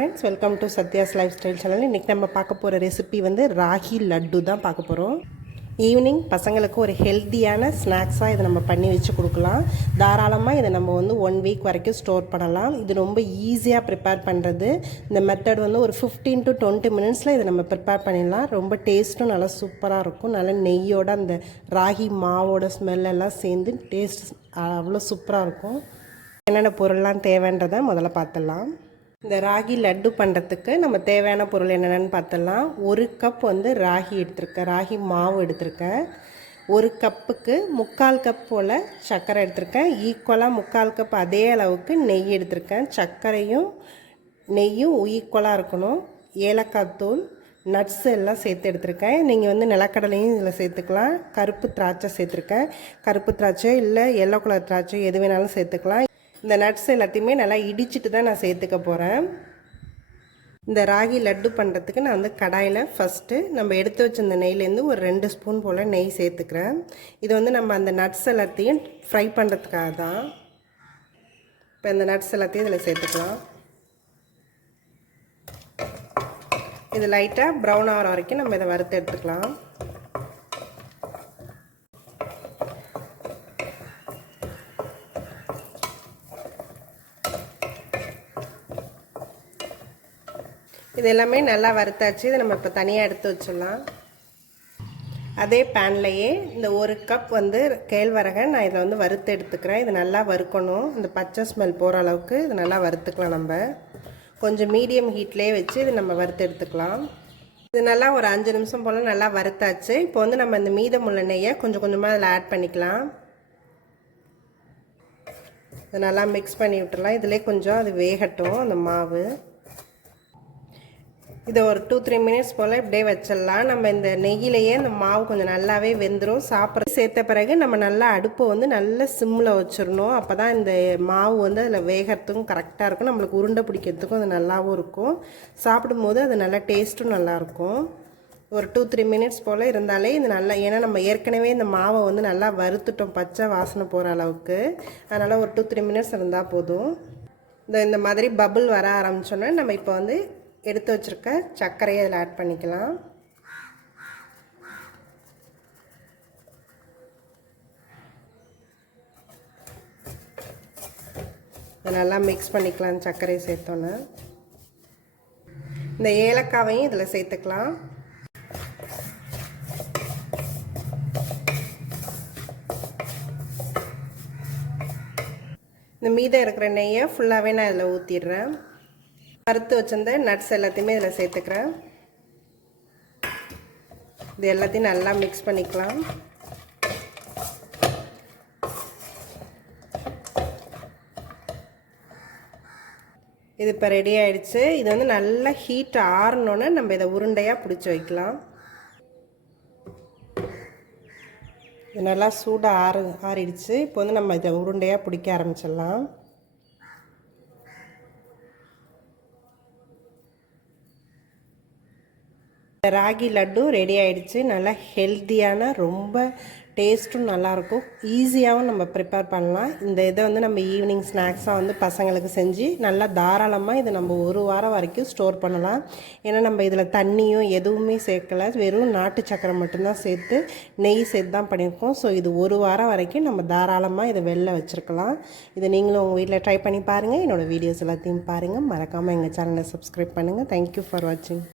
Friends, welcome to Sathya's life style channel. இன்றைக்கி நம்ம பார்க்க போகிற ரெசிபி வந்து ராகி லட்டு தான் பார்க்க போகிறோம். ஈவினிங் பசங்களுக்கு ஒரு ஹெல்த்தியான ஸ்நாக்ஸாக இதை நம்ம பண்ணி வச்சு கொடுக்கலாம். தாராளமாக இதை நம்ம வந்து 1 வீக் வரைக்கும் ஸ்டோர் பண்ணலாம். இது ரொம்ப ஈஸியாக ப்ரிப்பேர் பண்ணுறது. இந்த மெத்தட் வந்து ஒரு 15 to 20 மினிட்ஸில் இதை நம்ம ப்ரிப்பேர் பண்ணிடலாம். ரொம்ப டேஸ்ட்டும் நல்லா சூப்பராக இருக்கும். நல்லா நெய்யோட அந்த ராகி மாவோட ஸ்மெல்லெல்லாம் சேர்ந்து டேஸ்ட் அவ்வளோ சூப்பராக இருக்கும். என்னென்ன பொருள்லாம் தேவைன்றதை முதல்ல பார்த்துடலாம். இந்த ராகி லட்டு பண்ணுறதுக்கு நம்ம தேவையான பொருள் என்னென்னு பார்த்தலாம். 1 கப் வந்து ராகி எடுத்திருக்கேன், ராகி மாவு எடுத்திருக்கேன். 1 கப்புக்கு 3/4 கப் போல் சர்க்கரை எடுத்திருக்கேன். ஈக்குவலாக 3/4 கப் அதே அளவுக்கு நெய் எடுத்திருக்கேன். சர்க்கரையும் நெய்யும் ஈக்குவலாக இருக்கணும். ஏலக்காய் தூள், நட்ஸ் எல்லாம் சேர்த்து எடுத்திருக்கேன். நீங்கள் வந்து நிலக்கடலையும் இதில் சேர்த்துக்கலாம். கருப்பு திராட்சை சேர்த்துருக்கேன். கருப்பு திராட்சை இல்லை எல்லோ கலர் திராட்சை எது வேணாலும் சேர்த்துக்கலாம். இந்த நட்ஸ் எல்லாத்தையுமே நல்லா இடிச்சிட்டு தான் நான் சேர்த்துக்க போகிறேன். இந்த ராகி லட்டு பண்ணுறதுக்கு நான் வந்து கடாயில் ஃபஸ்ட்டு நம்ம எடுத்து வச்சிருந்த நெய்லேருந்து ஒரு 2 ஸ்பூன் போல் நெய் சேர்த்துக்கிறேன். இது வந்து நம்ம அந்த நட்ஸ் எல்லாத்தையும் ஃப்ரை பண்ணுறதுக்காக தான். இப்போ இந்த நட்ஸ் எல்லாத்தையும் இதில் சேர்த்துக்கலாம். இது லைட்டாக ப்ரௌன் ஆகிற வரைக்கும் நம்ம இதை வறுத்து எடுத்துக்கலாம். இது எல்லாமே நல்லா வறுத்தாச்சு. இதை நம்ம இப்போ தனியாக எடுத்து வச்சிடலாம். அதே பேன்லையே இந்த 1 கப் வந்து கேழ்வரகை நான் இதில் வந்து வறுத்து எடுத்துக்கிறேன். இது நல்லா வறுக்கணும். இந்த பச்சை ஸ்மெல் போகிற அளவுக்கு இது நல்லா வறுத்துக்கலாம். நம்ம கொஞ்சம் மீடியம் ஹீட்லேயே வச்சு இது நம்ம வறுத்து எடுத்துக்கலாம். இது நல்லா ஒரு 5 நிமிஷம் போல் நல்லா வறுத்தாச்சு. இப்போ வந்து நம்ம இந்த மீதமுள்ள நெய்யை கொஞ்சம் கொஞ்சமாக அதில் ஆட் பண்ணிக்கலாம். இது நல்லா மிக்ஸ் பண்ணி விட்டுடலாம். இதிலே கொஞ்சம் அது வேகட்டும் அந்த மாவு. இதை ஒரு 2-3 மினிட்ஸ் போல் இப்படியே வச்சிடலாம். நம்ம இந்த நெய்யிலேயே அந்த மாவு கொஞ்சம் நல்லாவே வெந்துடும். சாப்பிட்ற சேர்த்த பிறகு நம்ம நல்லா அடுப்பை வந்து நல்ல சிம்மில் வச்சிடணும். அப்போ தான் இந்த மாவு வந்து அதில் வேகிறதுக்கும் கரெக்டாக இருக்கும். நம்மளுக்கு உருண்டை பிடிக்கிறதுக்கும் அது நல்லாவும் இருக்கும். சாப்பிடும்போது அது நல்லா டேஸ்ட்டும் நல்லாயிருக்கும். ஒரு 2-3 மினிட்ஸ் போல் இருந்தாலே இது நல்லா, ஏன்னா நம்ம ஏற்கனவே இந்த மாவை வந்து நல்லா வறுத்துட்டோம் பச்சை வாசனை போகிற அளவுக்கு. அதனால் ஒரு 2-3 மினிட்ஸ் இருந்தால் போதும். இந்த மாதிரி பபுள் வர ஆரம்பிச்சோன்னா நம்ம இப்போ வந்து எடுத்து வச்சுருக்க சர்க்கரையை அதில் ஆட் பண்ணிக்கலாம். இதை நல்லா மிக்ஸ் பண்ணிக்கலாம். சர்க்கரையை சேர்த்தோன்னே இந்த ஏலக்காவையும் இதில் சேர்த்துக்கலாம். இந்த மீதம் இருக்கிற நெய்யை ஃபுல்லாகவே நான் இதில் ஊற்றிடுறேன். வறுத்து வச்சிருந்த நட்ஸ் எல்லாத்தையுமே இதில் சேர்த்துக்கிறேன். இது எல்லாத்தையும் நல்லா மிக்ஸ் பண்ணிக்கலாம். இது இப்போ ரெடி ஆகிடுச்சு. இது வந்து நல்லா ஹீட் ஆறணுன்னு நம்ம இதை உருண்டையாக பிடிச்சி வைக்கலாம். இது நல்லா சூடாக ஆறிடுச்சு. இப்போ வந்து நம்ம இதை உருண்டையாக பிடிக்க ஆரம்பிச்சிடலாம். ராகி லட்டு ரெடி ஆகிடுச்சு. நல்லா ஹெல்த்தியான, ரொம்ப டேஸ்ட்டும் நல்லாயிருக்கும். ஈஸியாகவும் நம்ம ப்ரிப்பேர் பண்ணலாம். இந்த இதை வந்து நம்ம ஈவினிங் ஸ்நாக்ஸாக வந்து பசங்களுக்கு செஞ்சு நல்லா தாராளமாக இதை நம்ம 1 வாரம் வரைக்கும் ஸ்டோர் பண்ணலாம். ஏன்னா நம்ம இதில் தண்ணியும் எதுவுமே சேர்க்கலை, வெறும் நாட்டு சக்கரை மட்டும்தான் சேர்த்து நெய் சேர்த்து தான் பண்ணியிருக்கோம். ஸோ இது 1 வாரம் வரைக்கும் நம்ம தாராளமாக இதை வெளில வச்சுருக்கலாம். இதை நீங்களும் உங்கள் வீட்டில் ட்ரை பண்ணி பாருங்கள். என்னோடய வீடியோஸ் எல்லாத்தையும் பாருங்கள். மறக்காமல் எங்கள் சேனலை சப்ஸ்கிரைப் பண்ணுங்கள். தேங்க்யூ ஃபார் வாட்சிங்.